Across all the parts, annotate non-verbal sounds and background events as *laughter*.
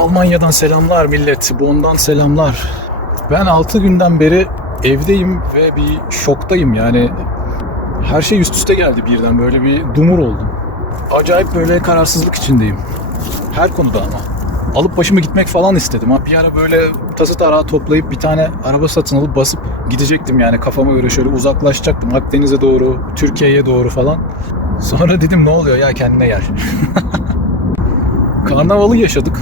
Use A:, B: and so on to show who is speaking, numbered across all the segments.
A: Almanya'dan selamlar millet. Bon'dan selamlar. Ben 6 günden beri evdeyim ve bir şoktayım yani. Her şey üst üste geldi birden böyle bir dumur oldum. Acayip böyle kararsızlık içindeyim. Her konuda ama. Alıp başımı gitmek falan istedim. Ha bir ara böyle tası tarağı toplayıp bir tane araba satın alıp basıp gidecektim yani kafama göre şöyle uzaklaşacaktım Akdeniz'e doğru, Türkiye'ye doğru falan. Sonra dedim ne oluyor ya kendine gel. *laughs* Karnavalı yaşadık.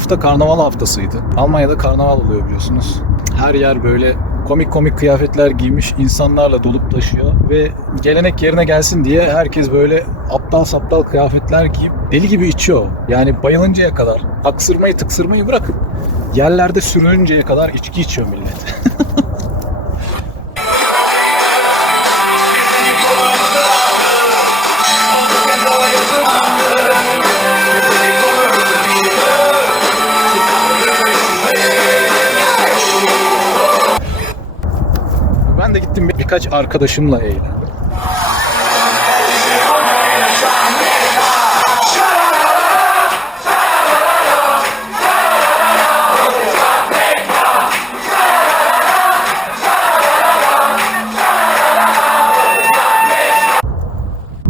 A: Hafta karnaval haftasıydı. Almanya'da karnaval oluyor biliyorsunuz. Her yer böyle komik komik kıyafetler giymiş insanlarla dolup taşıyor ve gelenek yerine gelsin diye herkes böyle aptal saptal kıyafetler giyip deli gibi içiyor. Yani bayılıncaya kadar. Aksırmayı tıksırmayı bırakın. Yerlerde sürününceye kadar içki içiyor millet. *laughs* birkaç arkadaşımla eğlendim.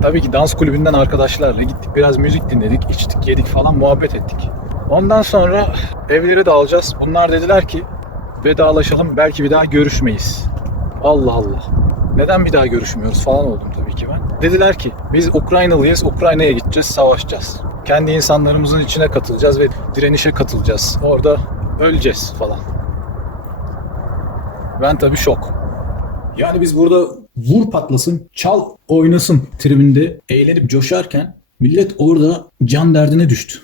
A: Tabii ki dans kulübünden arkadaşlarla gittik. Biraz müzik dinledik, içtik, yedik falan muhabbet ettik. Ondan sonra evlere dağılacağız. Bunlar dediler ki vedalaşalım belki bir daha görüşmeyiz. Allah Allah. Neden bir daha görüşmüyoruz falan oldum tabii ki ben. Dediler ki biz Ukraynalıyız, Ukrayna'ya gideceğiz, savaşacağız. Kendi insanlarımızın içine katılacağız ve direnişe katılacağız. Orada öleceğiz falan. Ben tabii şok. Yani biz burada vur patlasın, çal oynasın tribinde eğlenip coşarken millet orada can derdine düştü.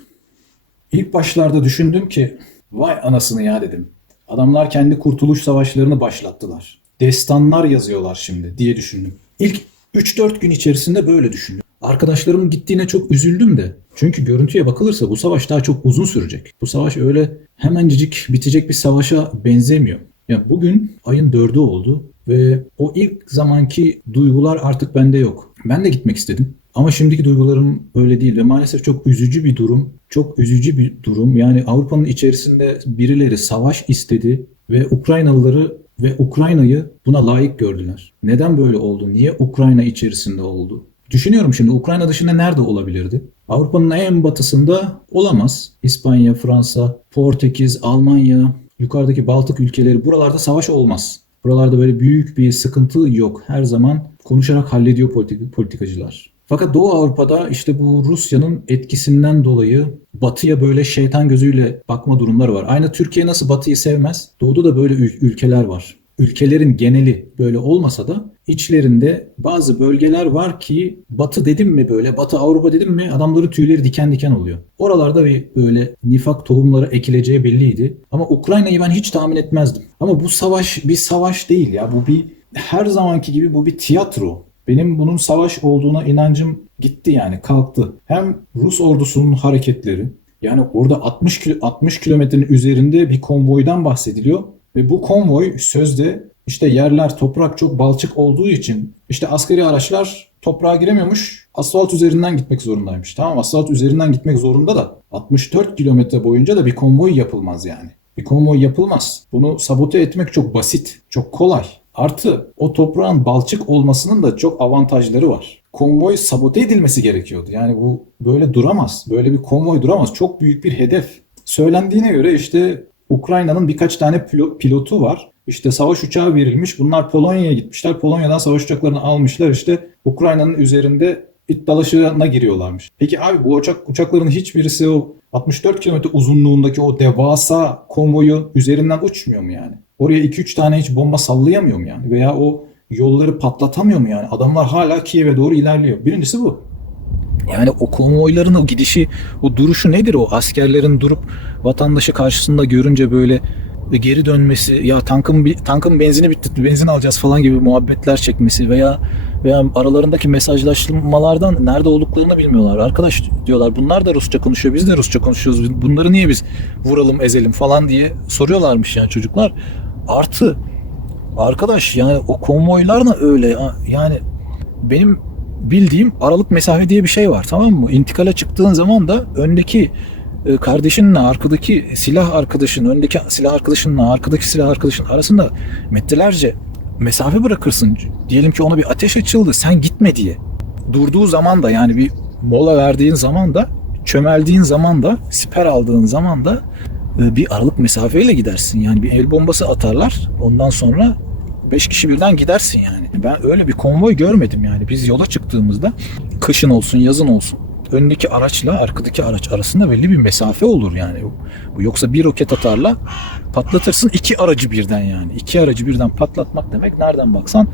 A: İlk başlarda düşündüm ki vay anasını ya dedim. Adamlar kendi kurtuluş savaşlarını başlattılar. Destanlar yazıyorlar şimdi diye düşündüm. İlk 3-4 gün içerisinde böyle düşündüm. Arkadaşlarımın gittiğine çok üzüldüm de. Çünkü görüntüye bakılırsa bu savaş daha çok uzun sürecek. Bu savaş öyle hemencik bitecek bir savaşa benzemiyor. Ya bugün ayın 4'ü oldu ve o ilk zamanki duygular artık bende yok. Ben de gitmek istedim. Ama şimdiki duygularım öyle değil ve maalesef çok üzücü bir durum. Çok üzücü bir durum. Yani Avrupa'nın içerisinde birileri savaş istedi ve Ukraynalıları ve Ukrayna'yı buna layık gördüler. Neden böyle oldu? Niye Ukrayna içerisinde oldu? Düşünüyorum şimdi Ukrayna dışında nerede olabilirdi? Avrupa'nın en batısında olamaz. İspanya, Fransa, Portekiz, Almanya, yukarıdaki Baltık ülkeleri buralarda savaş olmaz. Buralarda böyle büyük bir sıkıntı yok. Her zaman konuşarak hallediyor politik, politikacılar. Fakat Doğu Avrupa'da işte bu Rusya'nın etkisinden dolayı Batı'ya böyle şeytan gözüyle bakma durumları var. Aynı Türkiye nasıl Batı'yı sevmez, Doğu'da da böyle ül- ülkeler var. Ülkelerin geneli böyle olmasa da içlerinde bazı bölgeler var ki Batı dedim mi böyle, Batı Avrupa dedim mi adamların tüyleri diken diken oluyor. Oralarda bir böyle nifak tohumları ekileceği belliydi. Ama Ukrayna'yı ben hiç tahmin etmezdim. Ama bu savaş bir savaş değil ya. Bu bir her zamanki gibi bu bir tiyatro. Benim bunun savaş olduğuna inancım gitti yani kalktı. Hem Rus ordusunun hareketleri yani orada 60 kilo, 60 kilometrenin üzerinde bir konvoydan bahsediliyor ve bu konvoy sözde işte yerler toprak çok balçık olduğu için işte askeri araçlar toprağa giremiyormuş. Asfalt üzerinden gitmek zorundaymış. Tamam asfalt üzerinden gitmek zorunda da 64 kilometre boyunca da bir konvoy yapılmaz yani. Bir konvoy yapılmaz. Bunu sabote etmek çok basit, çok kolay. Artı o toprağın balçık olmasının da çok avantajları var. Konvoy sabote edilmesi gerekiyordu. Yani bu böyle duramaz. Böyle bir konvoy duramaz. Çok büyük bir hedef. Söylendiğine göre işte Ukrayna'nın birkaç tane pilo- pilotu var. İşte savaş uçağı verilmiş. Bunlar Polonya'ya gitmişler. Polonya'dan savaş uçaklarını almışlar. İşte Ukrayna'nın üzerinde it dalaşına giriyorlarmış. Peki abi bu uçak uçakların hiçbirisi o 64 kilometre uzunluğundaki o devasa konvoyu üzerinden uçmuyor mu yani? Oraya 2-3 tane hiç bomba sallayamıyor mu yani? Veya o yolları patlatamıyor mu yani? Adamlar hala Kiev'e doğru ilerliyor. Birincisi bu. Yani o konvoyların o gidişi, o duruşu nedir o? Askerlerin durup vatandaşı karşısında görünce böyle geri dönmesi ya tankın tankın benzini bitti benzin alacağız falan gibi muhabbetler çekmesi veya veya aralarındaki mesajlaşmalardan nerede olduklarını bilmiyorlar. Arkadaş diyorlar bunlar da Rusça konuşuyor biz de Rusça konuşuyoruz. Bunları niye biz vuralım ezelim falan diye soruyorlarmış yani çocuklar. Artı arkadaş yani o konvoylar da öyle ya. yani benim bildiğim aralık mesafe diye bir şey var tamam mı? İntikale çıktığın zaman da öndeki e, kardeşinle arkadaki silah arkadaşın, öndeki silah arkadaşınla arkadaki silah arkadaşın arasında metrelerce mesafe bırakırsın. Diyelim ki ona bir ateş açıldı, sen gitme diye. Durduğu zaman da yani bir mola verdiğin zaman da, çömeldiğin zaman da, siper aldığın zaman da bir aralık mesafeyle gidersin. Yani bir el bombası atarlar. Ondan sonra 5 kişi birden gidersin yani. Ben öyle bir konvoy görmedim yani. Biz yola çıktığımızda kışın olsun yazın olsun öndeki araçla arkadaki araç arasında belli bir mesafe olur yani. Yoksa bir roket atarla patlatırsın iki aracı birden yani. İki aracı birden patlatmak demek nereden baksan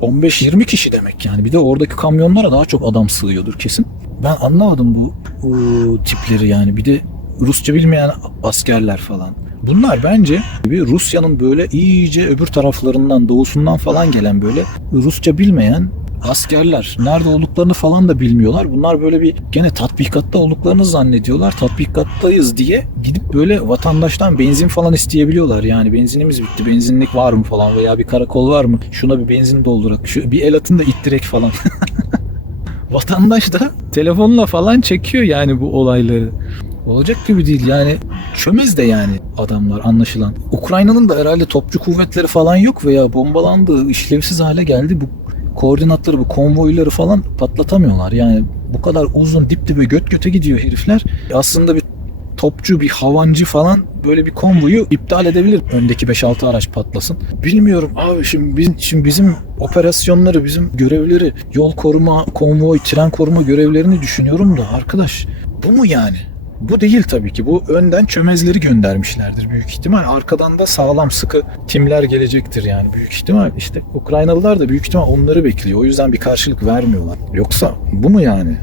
A: 15-20 kişi demek yani. Bir de oradaki kamyonlara daha çok adam sığıyordur kesin. Ben anlamadım bu, bu tipleri yani. Bir de Rusça bilmeyen askerler falan. Bunlar bence bir Rusya'nın böyle iyice öbür taraflarından, doğusundan falan gelen böyle Rusça bilmeyen askerler. Nerede olduklarını falan da bilmiyorlar. Bunlar böyle bir gene tatbikatta olduklarını zannediyorlar. Tatbikattayız diye gidip böyle vatandaştan benzin falan isteyebiliyorlar. Yani benzinimiz bitti, benzinlik var mı falan veya bir karakol var mı? Şuna bir benzin doldurak. Şu bir el atın da ittirek falan. *laughs* Vatandaş da telefonla falan çekiyor yani bu olayları. Olacak gibi değil yani çömez de yani adamlar anlaşılan. Ukrayna'nın da herhalde topçu kuvvetleri falan yok veya bombalandı, işlevsiz hale geldi. Bu koordinatları, bu konvoyları falan patlatamıyorlar. Yani bu kadar uzun dip dibe göt göte gidiyor herifler. Aslında bir topçu, bir havancı falan böyle bir konvoyu iptal edebilir. Öndeki 5-6 araç patlasın. Bilmiyorum abi şimdi, biz, şimdi bizim operasyonları, bizim görevleri, yol koruma, konvoy, tren koruma görevlerini düşünüyorum da arkadaş bu mu yani? Bu değil tabii ki. Bu önden çömezleri göndermişlerdir büyük ihtimal. Arkadan da sağlam sıkı timler gelecektir yani büyük ihtimal. İşte Ukraynalılar da büyük ihtimal onları bekliyor. O yüzden bir karşılık vermiyorlar. Yoksa bu mu yani?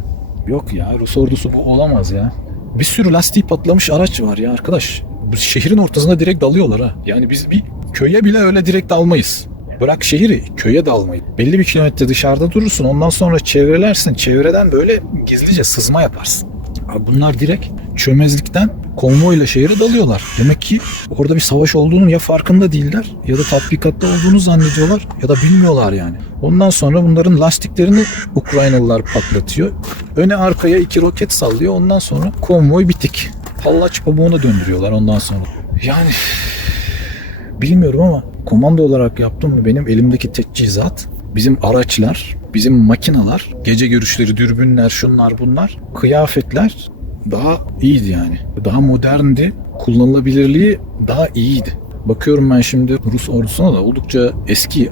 A: Yok ya Rus ordusu bu olamaz ya. Bir sürü lastiği patlamış araç var ya arkadaş. Bu şehrin ortasına direkt dalıyorlar ha. Yani biz bir köye bile öyle direkt dalmayız. Bırak şehri, köye dalmayı. Belli bir kilometre dışarıda durursun. Ondan sonra çevrelersin. Çevreden böyle gizlice sızma yaparsın. Abi bunlar direkt çömezlikten konvoyla şehre dalıyorlar. Demek ki orada bir savaş olduğunun ya farkında değiller ya da tatbikatta olduğunu zannediyorlar ya da bilmiyorlar yani. Ondan sonra bunların lastiklerini Ukraynalılar patlatıyor. Öne arkaya iki roket sallıyor. Ondan sonra konvoy bitik. Hallaç pabuğuna döndürüyorlar ondan sonra. Yani bilmiyorum ama komando olarak yaptım mı benim elimdeki teçhizat bizim araçlar, bizim makinalar, gece görüşleri, dürbünler, şunlar bunlar, kıyafetler daha iyiydi yani. Daha moderndi. Kullanılabilirliği daha iyiydi. Bakıyorum ben şimdi Rus ordusuna da oldukça eski.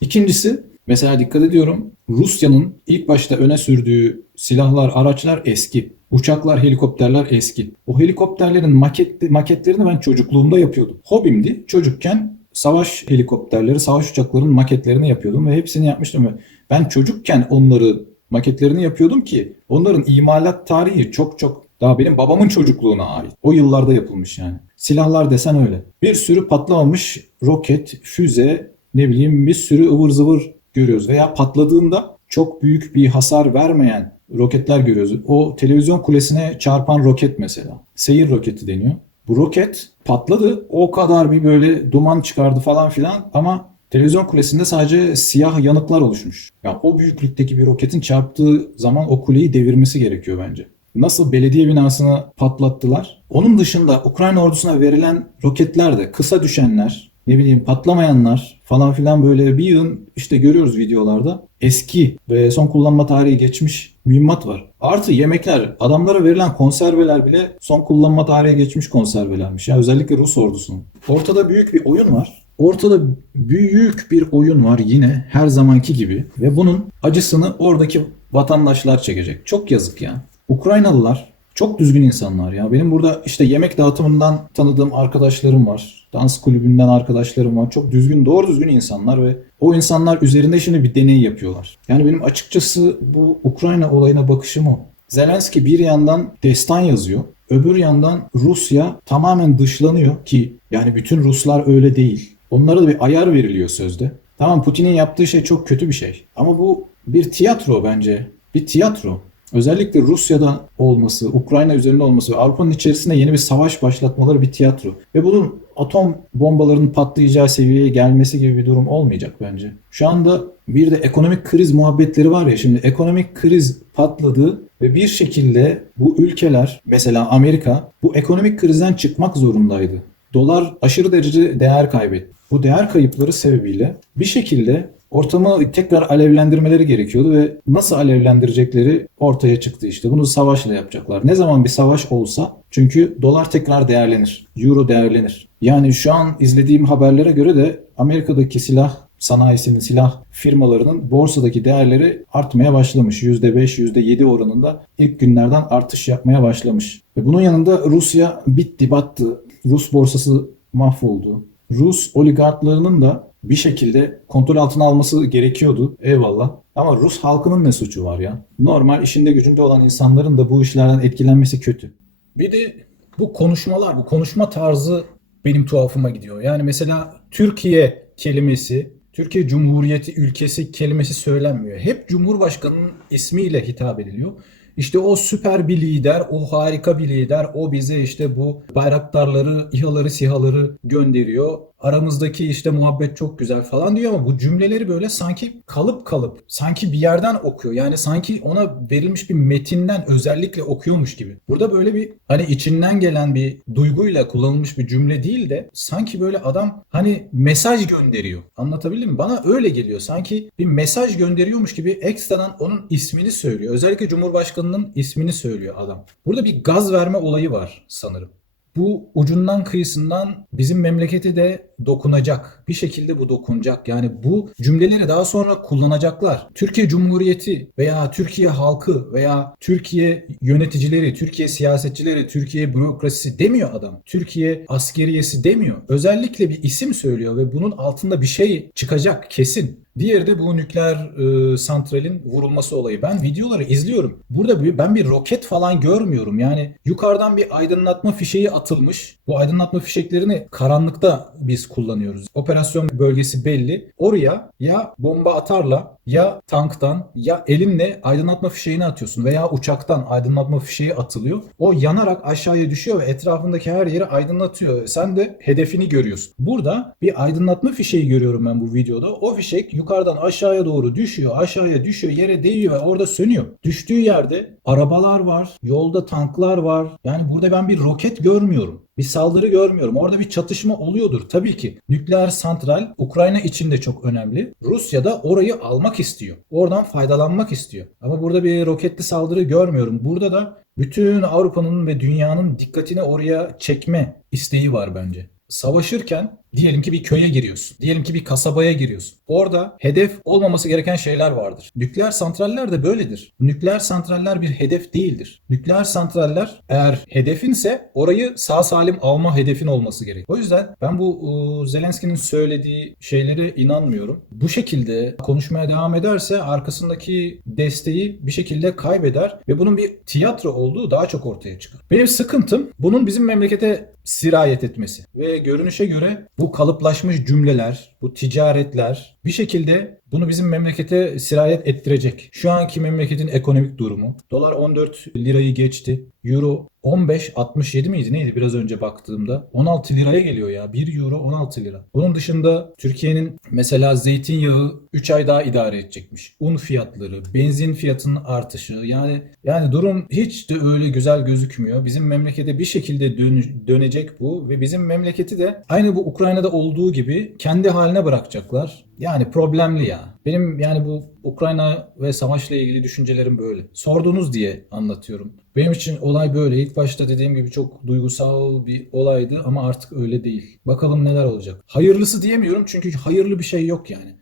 A: İkincisi mesela dikkat ediyorum Rusya'nın ilk başta öne sürdüğü silahlar, araçlar eski. Uçaklar, helikopterler eski. O helikopterlerin maket, maketlerini ben çocukluğumda yapıyordum. Hobimdi. Çocukken savaş helikopterleri, savaş uçaklarının maketlerini yapıyordum ve hepsini yapmıştım. Ben çocukken onları maketlerini yapıyordum ki onların imalat tarihi çok çok daha benim babamın çocukluğuna ait. O yıllarda yapılmış yani. Silahlar desen öyle. Bir sürü patlamamış roket, füze, ne bileyim bir sürü ıvır zıvır görüyoruz. Veya patladığında çok büyük bir hasar vermeyen roketler görüyoruz. O televizyon kulesine çarpan roket mesela. Seyir roketi deniyor. Bu roket patladı. O kadar bir böyle duman çıkardı falan filan ama televizyon kulesinde sadece siyah yanıklar oluşmuş. Ya yani o büyüklükteki bir roketin çarptığı zaman o kuleyi devirmesi gerekiyor bence. Nasıl belediye binasını patlattılar? Onun dışında Ukrayna ordusuna verilen roketler de kısa düşenler, ne bileyim patlamayanlar falan filan böyle bir yığın işte görüyoruz videolarda. Eski ve son kullanma tarihi geçmiş mühimmat var. Artı yemekler, adamlara verilen konserveler bile son kullanma tarihi geçmiş konservelermiş. Yani özellikle Rus ordusunun. Ortada büyük bir oyun var. Ortada büyük bir oyun var yine her zamanki gibi ve bunun acısını oradaki vatandaşlar çekecek. Çok yazık ya. Ukraynalılar çok düzgün insanlar ya. Benim burada işte yemek dağıtımından tanıdığım arkadaşlarım var. Dans kulübünden arkadaşlarım var. Çok düzgün, doğru düzgün insanlar ve o insanlar üzerinde şimdi bir deney yapıyorlar. Yani benim açıkçası bu Ukrayna olayına bakışım o. Zelenski bir yandan destan yazıyor. Öbür yandan Rusya tamamen dışlanıyor ki yani bütün Ruslar öyle değil. Onlara da bir ayar veriliyor sözde. Tamam Putin'in yaptığı şey çok kötü bir şey. Ama bu bir tiyatro bence. Bir tiyatro. Özellikle Rusya'da olması, Ukrayna üzerinde olması ve Avrupa'nın içerisinde yeni bir savaş başlatmaları bir tiyatro. Ve bunun atom bombalarının patlayacağı seviyeye gelmesi gibi bir durum olmayacak bence. Şu anda bir de ekonomik kriz muhabbetleri var ya şimdi ekonomik kriz patladı ve bir şekilde bu ülkeler mesela Amerika bu ekonomik krizden çıkmak zorundaydı. Dolar aşırı derece değer kaybetti. Bu değer kayıpları sebebiyle bir şekilde ortamı tekrar alevlendirmeleri gerekiyordu ve nasıl alevlendirecekleri ortaya çıktı işte. Bunu savaşla yapacaklar. Ne zaman bir savaş olsa çünkü dolar tekrar değerlenir. Euro değerlenir. Yani şu an izlediğim haberlere göre de Amerika'daki silah sanayisinin, silah firmalarının borsadaki değerleri artmaya başlamış. %5, %7 oranında ilk günlerden artış yapmaya başlamış. Ve bunun yanında Rusya bitti, battı. Rus borsası mahvoldu. Rus oligarklarının da bir şekilde kontrol altına alması gerekiyordu. Eyvallah. Ama Rus halkının ne suçu var ya? Normal işinde gücünde olan insanların da bu işlerden etkilenmesi kötü. Bir de bu konuşmalar, bu konuşma tarzı benim tuhafıma gidiyor. Yani mesela Türkiye kelimesi, Türkiye Cumhuriyeti ülkesi kelimesi söylenmiyor. Hep Cumhurbaşkanının ismiyle hitap ediliyor. İşte o süper bir lider, o harika bir lider, o bize işte bu bayraktarları, İHA'ları, SİHA'ları gönderiyor. Aramızdaki işte muhabbet çok güzel falan diyor ama bu cümleleri böyle sanki kalıp kalıp, sanki bir yerden okuyor. Yani sanki ona verilmiş bir metinden özellikle okuyormuş gibi. Burada böyle bir hani içinden gelen bir duyguyla kullanılmış bir cümle değil de sanki böyle adam hani mesaj gönderiyor. Anlatabildim mi? Bana öyle geliyor. Sanki bir mesaj gönderiyormuş gibi ekstradan onun ismini söylüyor. Özellikle Cumhurbaşkanının ismini söylüyor adam. Burada bir gaz verme olayı var sanırım. Bu ucundan kıyısından bizim memlekete de dokunacak. Bir şekilde bu dokunacak. Yani bu cümleleri daha sonra kullanacaklar. Türkiye Cumhuriyeti veya Türkiye halkı veya Türkiye yöneticileri, Türkiye siyasetçileri, Türkiye bürokrasisi demiyor adam. Türkiye askeriyesi demiyor. Özellikle bir isim söylüyor ve bunun altında bir şey çıkacak kesin. Diğeri de bu nükleer e, santralin vurulması olayı. Ben videoları izliyorum. Burada bir, ben bir roket falan görmüyorum. Yani yukarıdan bir aydınlatma fişeği atılmış. Bu aydınlatma fişeklerini karanlıkta biz kullanıyoruz. Operasyon bölgesi belli. Oraya ya bomba atarla ya tanktan ya elinle aydınlatma fişeğini atıyorsun veya uçaktan aydınlatma fişeği atılıyor. O yanarak aşağıya düşüyor ve etrafındaki her yeri aydınlatıyor. Sen de hedefini görüyorsun. Burada bir aydınlatma fişeği görüyorum ben bu videoda. O fişek yukarıdan aşağıya doğru düşüyor, aşağıya düşüyor, yere değiyor ve orada sönüyor. Düştüğü yerde arabalar var, yolda tanklar var. Yani burada ben bir roket görmüyorum. Bir saldırı görmüyorum. Orada bir çatışma oluyordur tabii ki. Nükleer santral Ukrayna için de çok önemli. Rusya da orayı almak istiyor. Oradan faydalanmak istiyor. Ama burada bir roketli saldırı görmüyorum. Burada da bütün Avrupa'nın ve dünyanın dikkatini oraya çekme isteği var bence. Savaşırken diyelim ki bir köye giriyorsun. Diyelim ki bir kasabaya giriyorsun. Orada hedef olmaması gereken şeyler vardır. Nükleer santraller de böyledir. Nükleer santraller bir hedef değildir. Nükleer santraller eğer hedefinse orayı sağ salim alma hedefin olması gerek. O yüzden ben bu e, Zelenski'nin söylediği şeylere inanmıyorum. Bu şekilde konuşmaya devam ederse arkasındaki desteği bir şekilde kaybeder ve bunun bir tiyatro olduğu daha çok ortaya çıkar. Benim sıkıntım bunun bizim memlekete sirayet etmesi ve görünüşe göre bu kalıplaşmış cümleler, bu ticaretler bir şekilde bunu bizim memlekete sirayet ettirecek. Şu anki memleketin ekonomik durumu. Dolar 14 lirayı geçti. Euro 15.67 miydi neydi biraz önce baktığımda? 16 liraya geliyor ya. 1 euro 16 lira. Bunun dışında Türkiye'nin mesela zeytinyağı 3 ay daha idare edecekmiş. Un fiyatları, benzin fiyatının artışı yani yani durum hiç de öyle güzel gözükmüyor. Bizim memlekete bir şekilde dön- dönecek bu ve bizim memleketi de aynı bu Ukrayna'da olduğu gibi kendi haline bırakacaklar. Yani problemli ya. Benim yani bu Ukrayna ve savaşla ilgili düşüncelerim böyle. Sordunuz diye anlatıyorum. Benim için olay böyle. İlk başta dediğim gibi çok duygusal bir olaydı ama artık öyle değil. Bakalım neler olacak. Hayırlısı diyemiyorum çünkü hayırlı bir şey yok yani.